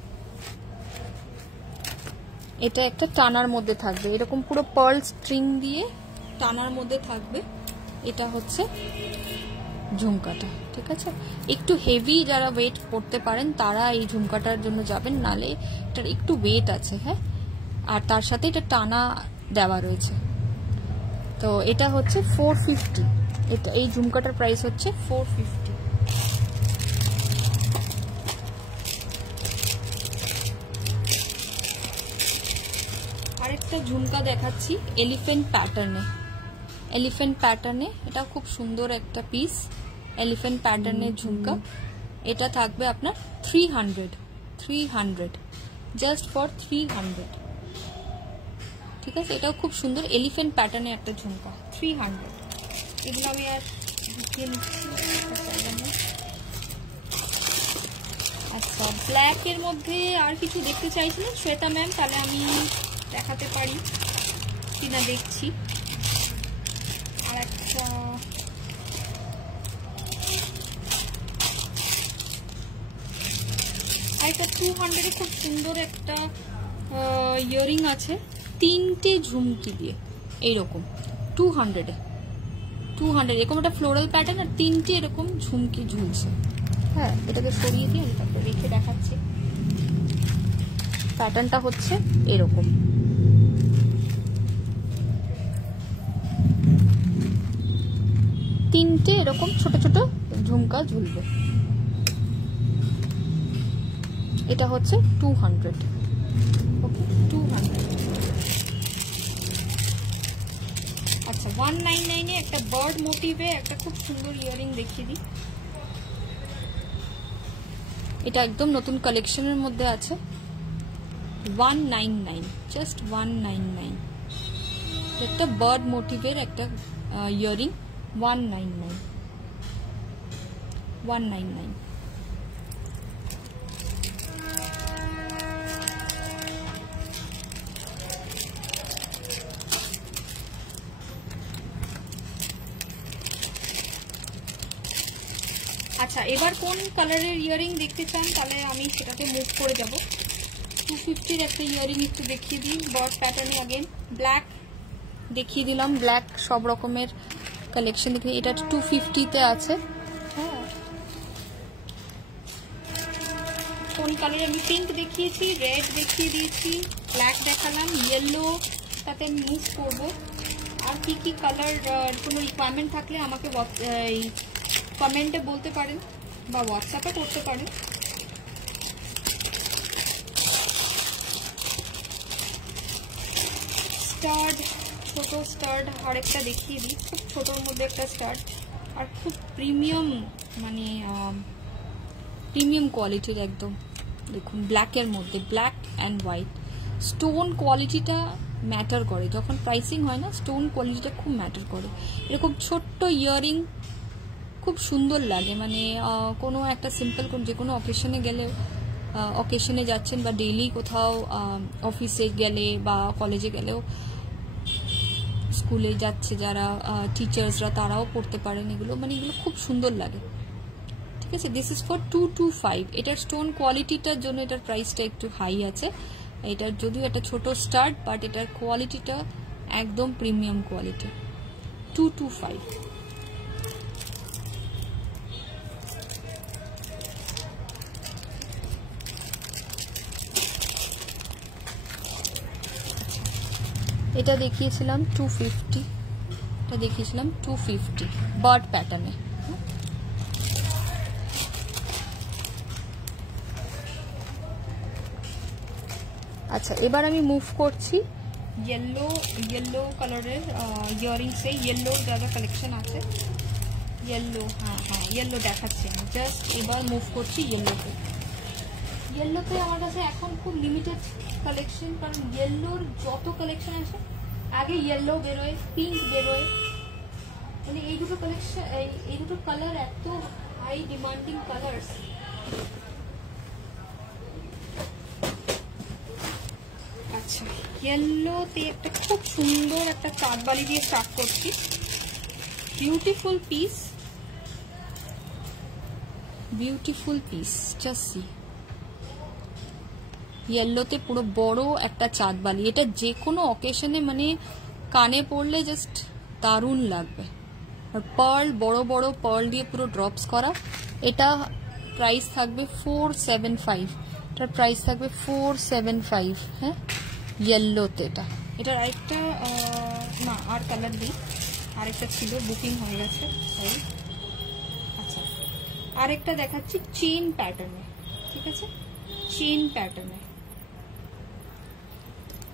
এটা একটা টানার মধ্যে থাকবে, এরকম পুরো পার্ল স্ট্রিং দিয়ে টানার মধ্যে থাকবে, এটা হচ্ছে ঝুমকাটা, ঠিক আছে। একটু হেভি যারা ওয়েট করতে পারেন তারা এই ঝুমকাটার জন্য যাবেন, নালে এটার একটু ওয়েট আছে, হ্যাঁ, আর তার সাথে এটা টানা দেওয়া রয়েছে। তো এটা হচ্ছে 450, এটা এই ঝুমকাটার প্রাইস হচ্ছে 450। আরেকটা ঝুমকা দেখাচ্ছি এলিফ্যান্ট প্যাটার্নে, এটা খুব সুন্দর একটা পিস, এলিফ্যান্ট প্যাটার্নের ঝুমকা। এটা থাকবে আপনার 300, জাস্ট ফর 300, ঠিক আছে। এটাও খুব সুন্দর এলিফ্যান্ট প্যাটার্নে একটা ঝুমকা, 300। এগুলো আমি আর দেখিয়ে নিচ্ছি। আচ্ছা, ব্ল্যাকের মধ্যে আর কিছু দেখতে চাইছিলেন শ্বেতা ম্যাম, তাহলে আমি দেখাতে পারি কিনা দেখছি। আর একটা আরেকটা 200 খুব সুন্দর একটা ইয়ারিং আছে, 3টে ঝুমকি দিয়ে, এইরকম 200 এরকম একটা ফ্লোরাল প্যাটার্ন আর 3টে এরকম ঝুমকি ঝুলছে। হ্যাঁ, এটাকে সরিয়ে দিয়ে আমি তারপরে রেখে দেখাচ্ছি। প্যাটার্নটা হচ্ছে এরকম, তিনটে এরকম ছোট ছোট ঝুমকা ঝুলবে। এটা হচ্ছে 200, ওকে, 200। আচ্ছা, 199 এ একটা বার্ড মোটিভে একটা খুব সুন্দর ইয়ারিং দেখিয়ে দিই। এটা একদম নতুন কালেকশনের মধ্যে আছে, 199, জাস্ট 199। একটা বার্ড মোটিভের একটা ইয়ারিং, 199। আচ্ছা, এবার কোন কালারের ইয়ারিং দেখতে চান, তাহলে আমি সেটাকে মুভ করে যাব। 250-র একটা ইয়ারিং একটু দেখিয়ে দিই, বার্ড প্যাটার্নে, अगेन ব্ল্যাক দেখিয়ে দিলাম, ব্ল্যাক সব রকমের কালেকশন দেখে। এটা 250-তে আছে, হ্যাঁ। কোন কালার, আমি পিঙ্ক দেখিয়েছি, রেড দেখিয়ে দিয়েছি, ব্ল্যাক দেখালাম, ইয়েলো, তাতে আমি মুভ করবো। আর কি কি কালার কোনো রিকোয়ারমেন্ট থাকলে আমাকে কমেন্টে বলতে পারেন বা হোয়াটসঅ্যাপে করতে পারেন। স্টাড, ছোট স্টাড আরেকটা দেখিয়ে দিই, খুব ছোটোর মধ্যে একটা স্টাড আর খুব প্রিমিয়াম, মানে প্রিমিয়াম কোয়ালিটির একদম। দেখুন ব্ল্যাকের মধ্যে, ব্ল্যাক অ্যান্ড হোয়াইট। স্টোন কোয়ালিটিটা ম্যাটার করে যখন প্রাইসিং হয় না, স্টোন কোয়ালিটিটা খুব ম্যাটার করে। এরকম ছোট্ট ইয়াররিং খুব সুন্দর লাগে, মানে কোনো একটা সিম্পল যে কোনো অকেশনে গেলে, অকেশনে যাচ্ছেন বা ডেইলি কোথাও অফিসে গেলে বা কলেজে গেলেও, স্কুলে যাচ্ছে যারা টিচার্সরা তারাও পড়তে পারেন এগুলো, মানে এগুলো খুব সুন্দর লাগে। ঠিক আছে, দিস ইজ ফর 225। এটার স্টোন কোয়ালিটিটার জন্য এটার প্রাইসটা একটু হাই আছে। এটার যদিও একটা ছোট স্টার্ট, বাট এটার কোয়ালিটিটা একদম প্রিমিয়াম কোয়ালিটি। 225। এটা দেখিয়েছিলাম 250, এটা দেখিয়েছিলাম 250 বার্ড প্যাটার্নে। আচ্ছা, এবার আমি মুভ করছি ইয়েলো কালারের ইয়ারিংসে। ইয়েলো যা যা কালেকশন আছে, ইয়েলো, হ্যাঁ ইয়েলো দেখাচ্ছি আমি জাস্ট। এবার মুভ করছি ইয়েলোতে। ইয়েলোতে আমার কাছে এখন খুব লিমিটেড কালেকশন, কারণ ইয়েলোর যত কালেকশন আছে, আগে ইয়েলো বেরোয়, পিঙ্ক বেরোয়, মানে এই দুটো কালেকশন, এই দুটো কালার এত হাই ডিমান্ডিং কালার্স। আচ্ছা, ইয়েলোতে একটা খুব সুন্দর একটা চাঁদবালি দিয়ে স্টার্ট করছি। Beautiful piece, beautiful piece, just see. ইয়েলোতে পুরো বড় একটা চাঁদবালি, এটা যে কোনো অকেশনে মানে কানে পড়লে জাস্ট দারুণ লাগবে। আর পার্ল, বড় বড় পার্ল দিয়ে পুরো ড্রপস করা। এটা প্রাইস থাকবে 475। এটার প্রাইস থাকবে 475। হ্যাঁ, ইয়েলোতে এটা। এটার আরেকটা না, আর কালার দিই, আরেকটা ছিল, বুকিং হয়ে গেছে, সরি। আচ্ছা, আরেকটা দেখাচ্ছি চেইন প্যাটার্নে। ঠিক আছে, চেইন প্যাটার্নে।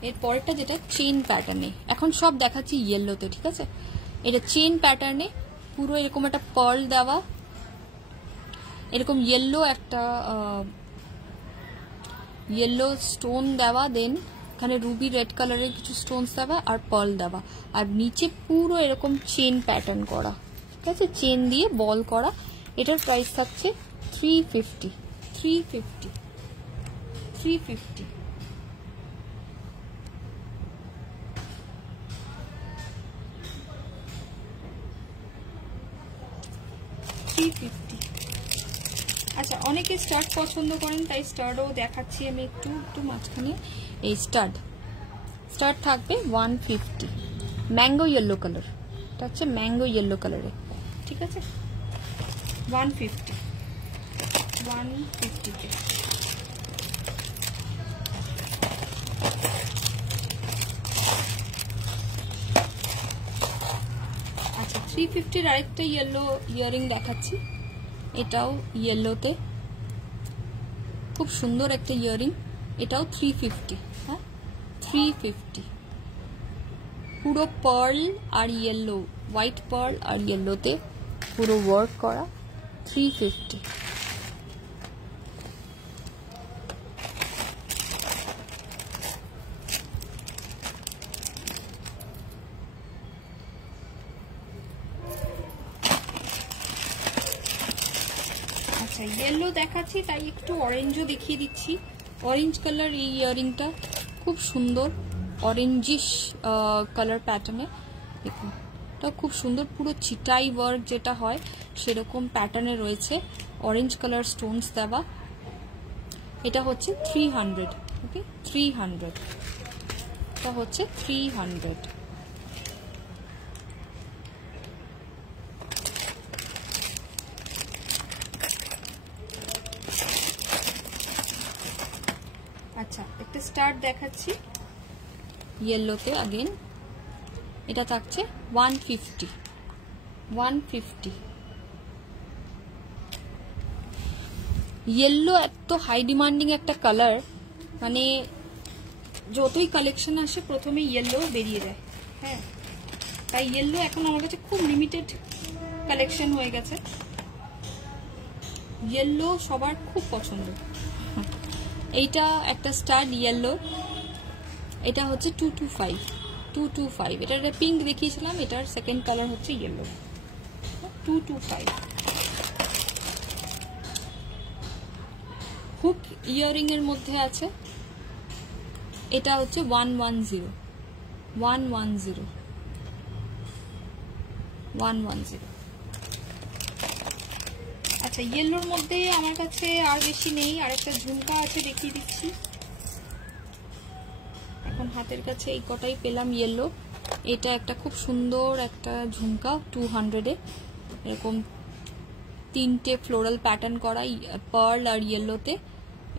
এর পরেরটা যেটা চেইন প্যাটার্নে, এখন সব দেখাচ্ছি ইয়েলোতে। ঠিক আছে, এটা চেইন প্যাটার্নে, পুরো এরকম একটা পার্ল দেওয়া, এরকম ইয়েলো একটা ইয়েলো স্টোন দেওয়া, দেন এখানে রুবি রেড কালারের কিছু স্টোনস দেওয়া আর পার্ল দেওয়া, আর নিচে পুরো এরকম চেইন প্যাটার্ন করা। ঠিক আছে, চেইন দিয়ে বল করা। এটার প্রাইস থাকছে 350। 350, 350। আচ্ছা, অনেকে স্টার্ট পছন্দ করেন, তাই স্টার্টও দেখাচ্ছি আমি একটু মাঝখানে। এই স্টার্ট থাকবে 150, ম্যাঙ্গো ইয়েলো কালার। এটা হচ্ছে ম্যাঙ্গো ইয়েলো কালারে। ঠিক আছে, 150, 150-তে। আচ্ছা, 350-র আরেকটা ইয়েলো ইয়ারিং দেখাচ্ছি। এটাও ইয়েলোতে, খুব সুন্দর একটা ইয়ারিং। এটাও 350। হ্যাঁ, 350, পুরো পার্ল আর ইয়েলো, হোয়াইট পার্ল আর ইয়েলোতে পুরো ওয়ার্ক করা। 350। আচ্ছা, ইয়েলো দেখাচ্ছি, তাই একটু অরেঞ্জও দেখিয়ে দিচ্ছি। অরেঞ্জ কালার এই ইয়ারিংটা খুব সুন্দর, অরেঞ্জিশ কালার প্যাটার্নে। দেখুন, এটা খুব সুন্দর, পুরো চিটাই ওয়ার্ক যেটা হয় সেরকম প্যাটার্নে রয়েছে, অরেঞ্জ কালার স্টোনস দেওয়া। এটা হচ্ছে 300। ওকে, 300। এটা হচ্ছে 300। আচ্ছা, একটা স্টার্ট দেখাচ্ছি ইয়েলোতে अगेन। এটা থাকছে 150, 150। ইয়েলো এত হাই ডিমান্ডিং একটা কালার, মানে যতই কালেকশন আসে প্রথমে ইয়েলো বেরিয়ে যায়। হ্যাঁ, তাই ইয়েলো এখন আমার কাছে খুব লিমিটেড কালেকশন হয়ে গেছে। ইয়েলো সবার খুব পছন্দ। এইটা একটা স্টার্ড ইয়েলো, এটা হচ্ছে 225। এটার পিঙ্ক দেখিয়েছিলাম, এটার সেকেন্ড কালার হচ্ছে ইয়েলো। 225। হুক ইয়ারিং এর মধ্যে আছে, এটা হচ্ছে 110। আচ্ছা, ইয়েলোর মধ্যে আমার কাছে আর বেশি নেই, আর একটা ঝুমকা আছে দেখিয়ে দিচ্ছি। এখন হাতের কাছে এই কটাই পেলাম ইয়েলো। এটা একটা খুব সুন্দর একটা ঝুমকা 200-এ, এরকম 3টে ফ্লোরাল প্যাটার্ন করা পার্ল আর ইয়েলোতে,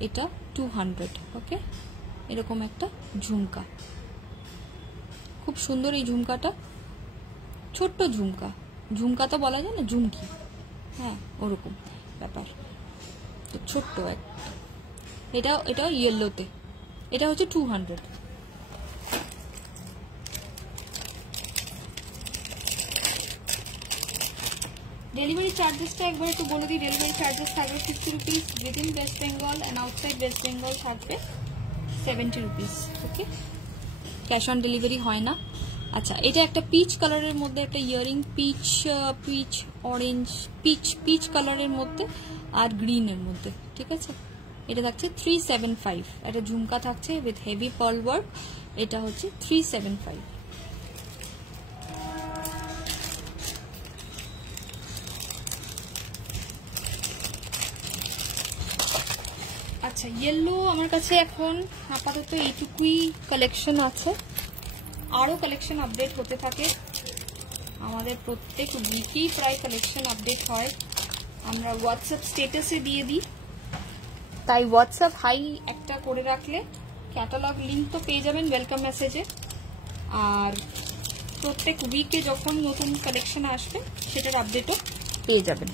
এটা 200। ওকে, এরকম একটা ঝুমকা, খুব সুন্দর এই ঝুমকাটা। ছোট্ট ঝুমকা তো বলা যায় না, ঝুমকি, হ্যাঁ ওরকম ব্যাপার, তো ছোট্ট একটা। এটা ইয়েলোতে, এটা হচ্ছে 200। ডেলিভারি চার্জেসটা একবার একটু বলে দিই। ডেলিভারি চার্জেস থাকবে 50 rupees, within West Bengal and outside West Bengal থাকবে 70 rupees. Okay, cash on delivery হয় না। আচ্ছা, এটা একটা পিচ কালারের মধ্যে একটা ইয়ারিং, পিচ অরেঞ্জ, পিচ কালারের মধ্যে আর গ্রিনের মধ্যে, ঠিক আছে। এটা থাকছে 375। একটা ঝুমকা থাকছে উইথ হেভি পার্ল ওয়ার্ক, এটা হচ্ছে 375। আচ্ছা, ইয়েলো আমার কাছে এখন আপাতত এইটুকুই কালেকশন আছে। আরও কালেকশন আপডেট হতে থাকে, আমাদের প্রত্যেক উইকেই প্রায় কালেকশন আপডেট হয়, আমরা হোয়াটসঅ্যাপ স্টেটাসে দিয়ে দিই। তাই হোয়াটসঅ্যাপ হাই একটা করে রাখলে ক্যাটালগ লিঙ্ক তো পেয়ে যাবেন ওয়েলকাম মেসেজে, আর প্রত্যেক উইকে যখন নতুন কালেকশন আসবে সেটার আপডেটও পেয়ে যাবেন।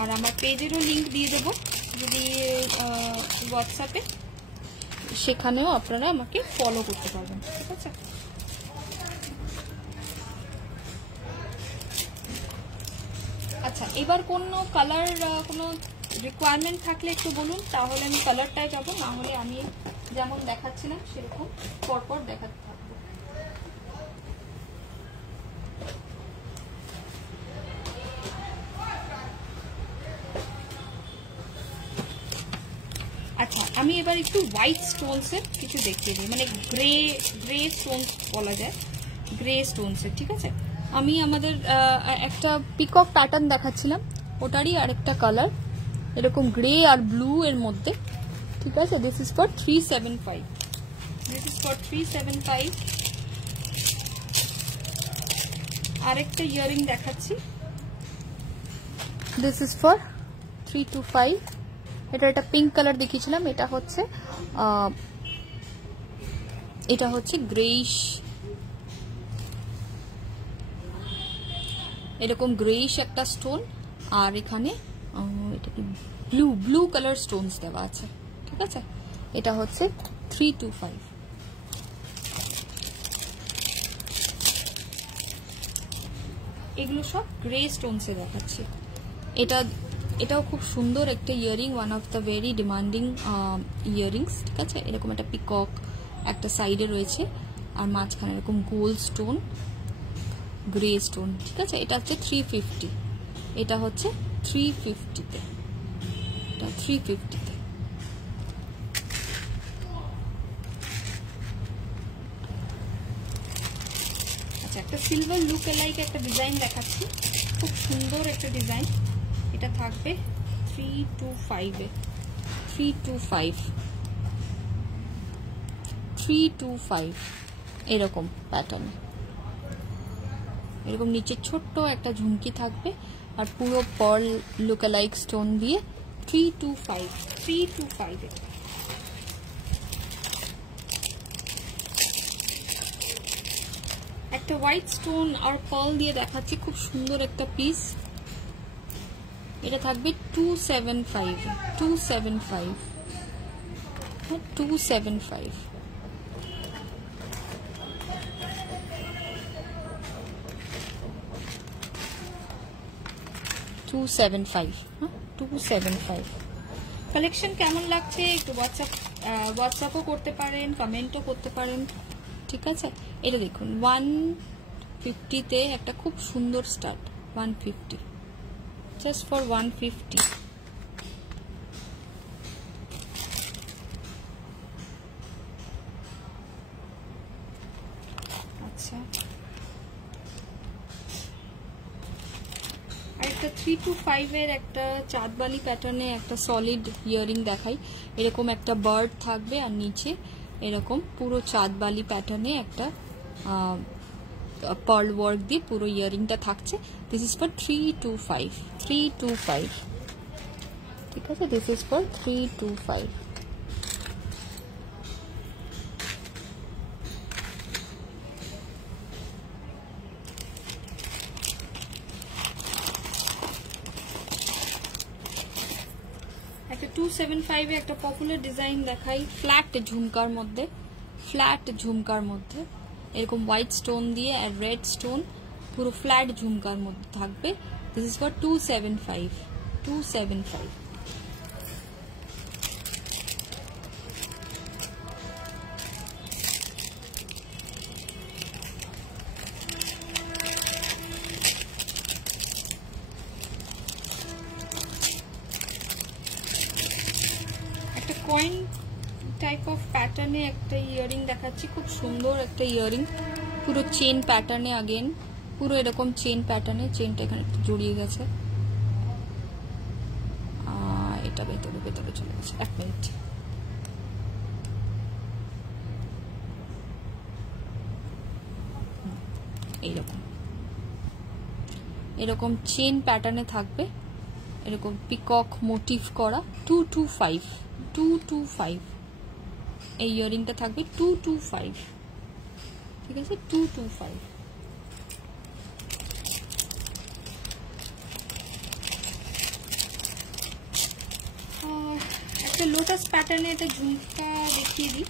আর আমার পেজেরও লিঙ্ক দিয়ে দেবো যদি হোয়াটসঅ্যাপে, সেখানেও আপনারা আমাকে ফলো করতে পারবেন, ঠিক আছে। আচ্ছা, এবার কোনো কালার কোনো রিকোয়ারমেন্ট থাকলে একটু বলুন, তাহলে আমি কালারটায় যাবো, না হলে আমি যেমন দেখাচ্ছিলাম সেরকম পরপর দেখাতে থাকবো। আচ্ছা, আমি এবার একটু হোয়াইট স্টোনসের কিছু দেখিয়ে দিই, মানে গ্রে স্টোনস বলা যায়, গ্রে স্টোনসের, ঠিক আছে। আমি আমাদের একটা পিকক প্যাটার্ন দেখাচ্ছিলাম, ওটারই আরেকটা কালার, এরকম গ্রে আর ব্লু এর মধ্যে, ঠিক আছে। This is for 375। আরেকটা ইয়ারিং দেখাচ্ছি, দিস ইজ ফর 325। এটা একটা পিঙ্ক কালার দেখিয়েছিলাম, এটা হচ্ছে গ্রেইশ, এরকম গ্রেইশ একটা স্টোন, আর এখানে এটা কি ব্লু কালার স্টোনস দেওয়া আছে, ঠিক আছে। এটা হচ্ছে 325। এগুলো সব গ্রে স্টোনসে দেখাচ্ছি। এটাও খুব সুন্দর একটা earring, one of the very demanding earrings, ঠিক আছে। এরকম একটা পিকক একটা সাইডে রয়েছে, আর মাঝখানে এরকম গোল্ড স্টোন, গ্রে স্টোন, ঠিক আছে। এটা হচ্ছে 350, এটা হচ্ছে 350-তে, এটা 350-তে। আচ্ছা, একটা সিলভার লুক এলাইক একটা ডিজাইন দেখাচ্ছি, খুব সুন্দর একটা ডিজাইন, এটা থাকবে 325-এ, 325 এরকম প্যাটার্ন, এরকম নিচে ছোট্ট একটা ঝুমকি থাকবে, আর পুরো পার্ল লুকালাইক স্টোন দিয়ে 325 এটা। একটা হোয়াইট স্টোন আর পার্ল দিয়ে দেখাচ্ছি, খুব সুন্দর একটা পিস, এটা থাকবে 275 275 275 275 275 কালেকশন কেমন লাগছে একটু হোয়াটসঅ্যাপও করতে পারেন, কমেন্টও করতে পারেন, ঠিক আছে। এটা দেখুন 150 তে একটা খুব সুন্দর স্টার্ট, 150 জাস্ট ফর 150। আচ্ছা, একটা 325 এর একটা চাঁদবালি প্যাটার্নে একটা সলিড ইয়ারিং দেখাই। এরকম একটা বার্ড থাকবে আর নিচে এরকম পুরো চাঁদবালি প্যাটার্নে একটা পার্ল ওয়ার্ক দিয়ে পুরো ইয়ারিংটা থাকছে। দিস ইজ ফর 325 325, ঠিক আছে। This is for 325। একটা 275 এ একটা পপুলার ডিজাইন দেখাই, ফ্ল্যাট ঝুমকার মধ্যে, ফ্ল্যাট ঝুমকার মধ্যে এরকম হোয়াইট স্টোন দিয়ে আর রেড স্টোন পুরো ফ্ল্যাট ঝুমকার মধ্যে থাকবে। This is for 275 275। একটা কয়েন টাইপ অফ প্যাটার্নে একটা ইয়ারিং দেখাচ্ছি, খুব সুন্দর একটা ইয়ারিং, পুরো চেন প্যাটার্নে, আগেন পুরো এরকম চেন প্যাটার্নে, চেনটা এখানে একটু জড়িয়ে গেছে, এটা ভেতরে ভেতরে চলে গেছে। এক মিনিট, এইরকম এরকম চেন প্যাটার্নে থাকবে, এরকম পিকক মোটিভ করা। 225 225 এই ইয়ারিংটা থাকবে 225, ঠিক আছে। 225। একটা লোটাস প্যাটার্নে এটা ঝুমকা দেখিয়ে দিই,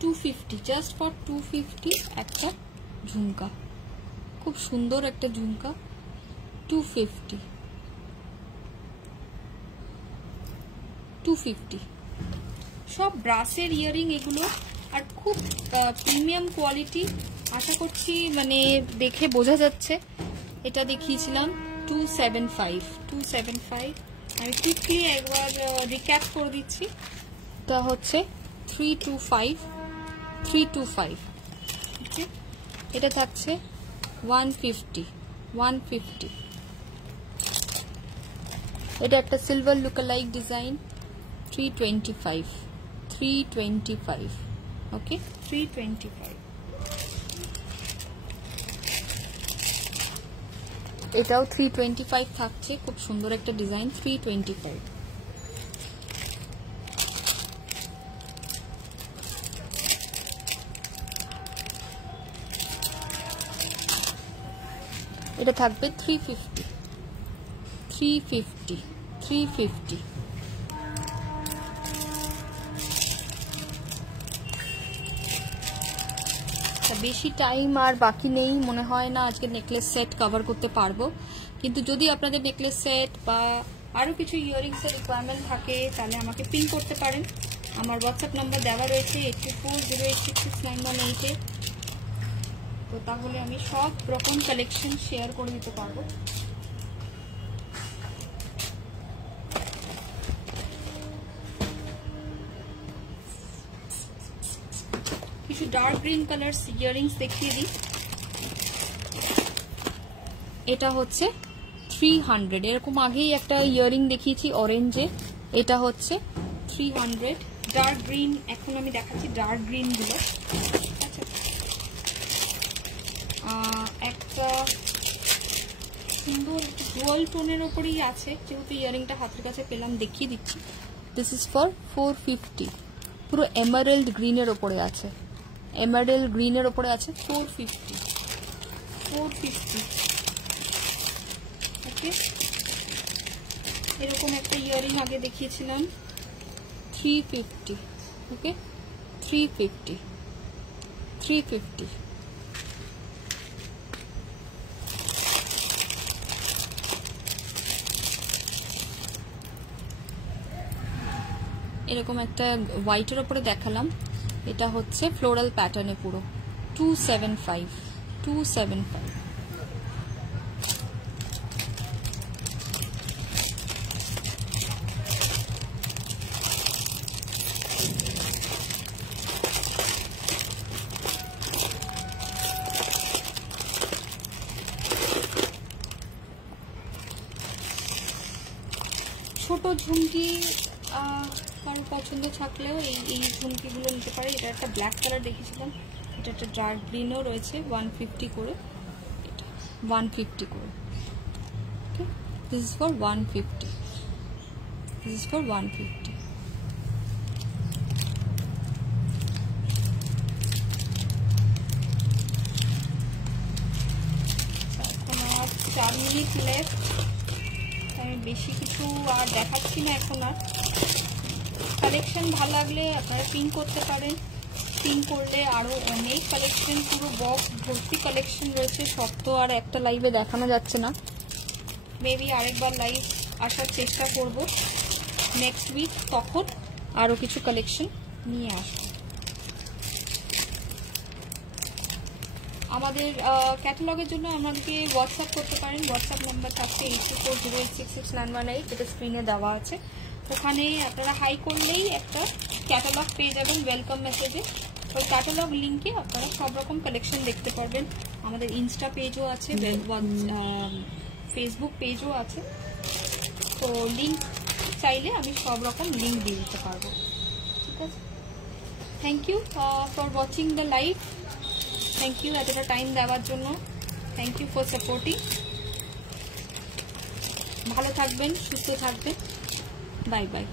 250 জাস্ট ফর 250 একটা ঝুমকা, খুব সুন্দর একটা ঝুমকা, 250 250। সব ব্রাসের ইয়ারিং এগুলো, আর খুব প্রিমিয়াম কোয়ালিটি, আশা করছি মানে দেখে বোঝা যাচ্ছে। এটা দেখিয়েছিলাম 275 275। আমি কুইকলি একবার রিক্যাপ করে দিচ্ছি। এটা হচ্ছে 325 325, ওকে। এটা থাকছে 150 150। এটা একটা সিলভার লুকালাইক ডিজাইন, 325 325, ওকে 325। এটাও 325 থাকছে, খুব সুন্দর একটা ডিজাইন, 325। এটা থাকবে 350 350 350। বেশি টাইম আর বাকি নেই, মনে হয় না আজকে নেকলেস সেট কভার করতে পারবো, কিন্তু যদি আপনাদের নেকলেস সেট বা আরও কিছু ইয়ারিংসের রিকোয়ারমেন্ট থাকে তাহলে আমাকে পিন করতে পারেন। আমার হোয়াটসঅ্যাপ নাম্বার দেওয়া রয়েছে 8408669188। তো তাহলে আমি সব রকম কালেকশন শেয়ার করে দিতে পারবো। কিছু ডার্ক গ্রিন কালার ইয়ারিংস দেখিয়ে দিই। এটা হচ্ছে 300, এরকম আগেই একটা ইয়ারিং দেখিয়েছি অরেঞ্জে, এটা হচ্ছে 300 ডার্ক গ্রিন। এখন আমি দেখাচ্ছি ডার্ক গ্রিন গুলো, আচ্ছা। একটা সুন্দর ডুয়াল টোনের ওপরেই আছে, যেহেতু ইয়ারিংটা হাতের কাছে পেলাম দেখিয়ে দিচ্ছি। দিস ইজ ফর 450, পুরো এমারেল্ড গ্রিনের ওপরে আছে, এমারেল্ড গ্রিনের ওপরে আছে, 450 450, ওকে। এরকম একটা ইয়ারিং আগে দেখিয়েছিলাম 350, ওকে 350 এরকম একটা হোয়াইটের উপরে দেখালাম, এটা হচ্ছে ফ্লোরাল প্যাটার্নে পুরো 275 ছোট ঝুমকি কারো পছন্দ থাকলেও এই ঝুমকিগুলো নিতে পারে। এটা একটা ব্ল্যাক কালার দেখেছিলাম, এটা একটা ডার্ক গ্রিনও রয়েছে, 150 করে, এটা 150 করে, okay this is for 150, this is for 150। এখন আর 4 মিনিট লেফট, আমি বেশি কিছু আর দেখাচ্ছি না এখন। আর কালেকশন ভালো লাগলে আপনারা পিন করতে পারেন, পিন করলে আরও অনেক কালেকশন, পুরো বক্স ভর্তি কালেকশন রয়েছে। সব তো আর একটা লাইভে দেখানো যাচ্ছে না, মেবি আরেকবার লাইভ আসার চেষ্টা করব নেক্সট উইক, তখন আরও কিছু কালেকশন নিয়ে আসবো। আমাদের ক্যাটালগের জন্য আমাদেরকে হোয়াটসঅ্যাপ করতে পারেন, হোয়াটসঅ্যাপ নাম্বার থাকছে 8240866918, যেটা স্ক্রিনে দেওয়া আছে। ওখানে আপনারা হাই করলেই একটা ক্যাটালগ পেয়ে যাবেন ওয়েলকাম মেসেজে। ওই ক্যাটালগ লিঙ্কে আপনারা সব রকম কালেকশন দেখতে পারবেন। আমাদের ইনস্টা পেজও আছে, ফেসবুক পেজও আছে, তো লিঙ্ক চাইলে আমি সব রকম লিঙ্ক দিয়ে দিতে পারবো, ঠিক আছে। Thank you for watching the live, thank you এতটা টাইম দেওয়ার জন্য, থ্যাংক ইউ ফর সাপোর্টিং। ভালো থাকবেন, সুস্থ থাকবেন, বাই বাই।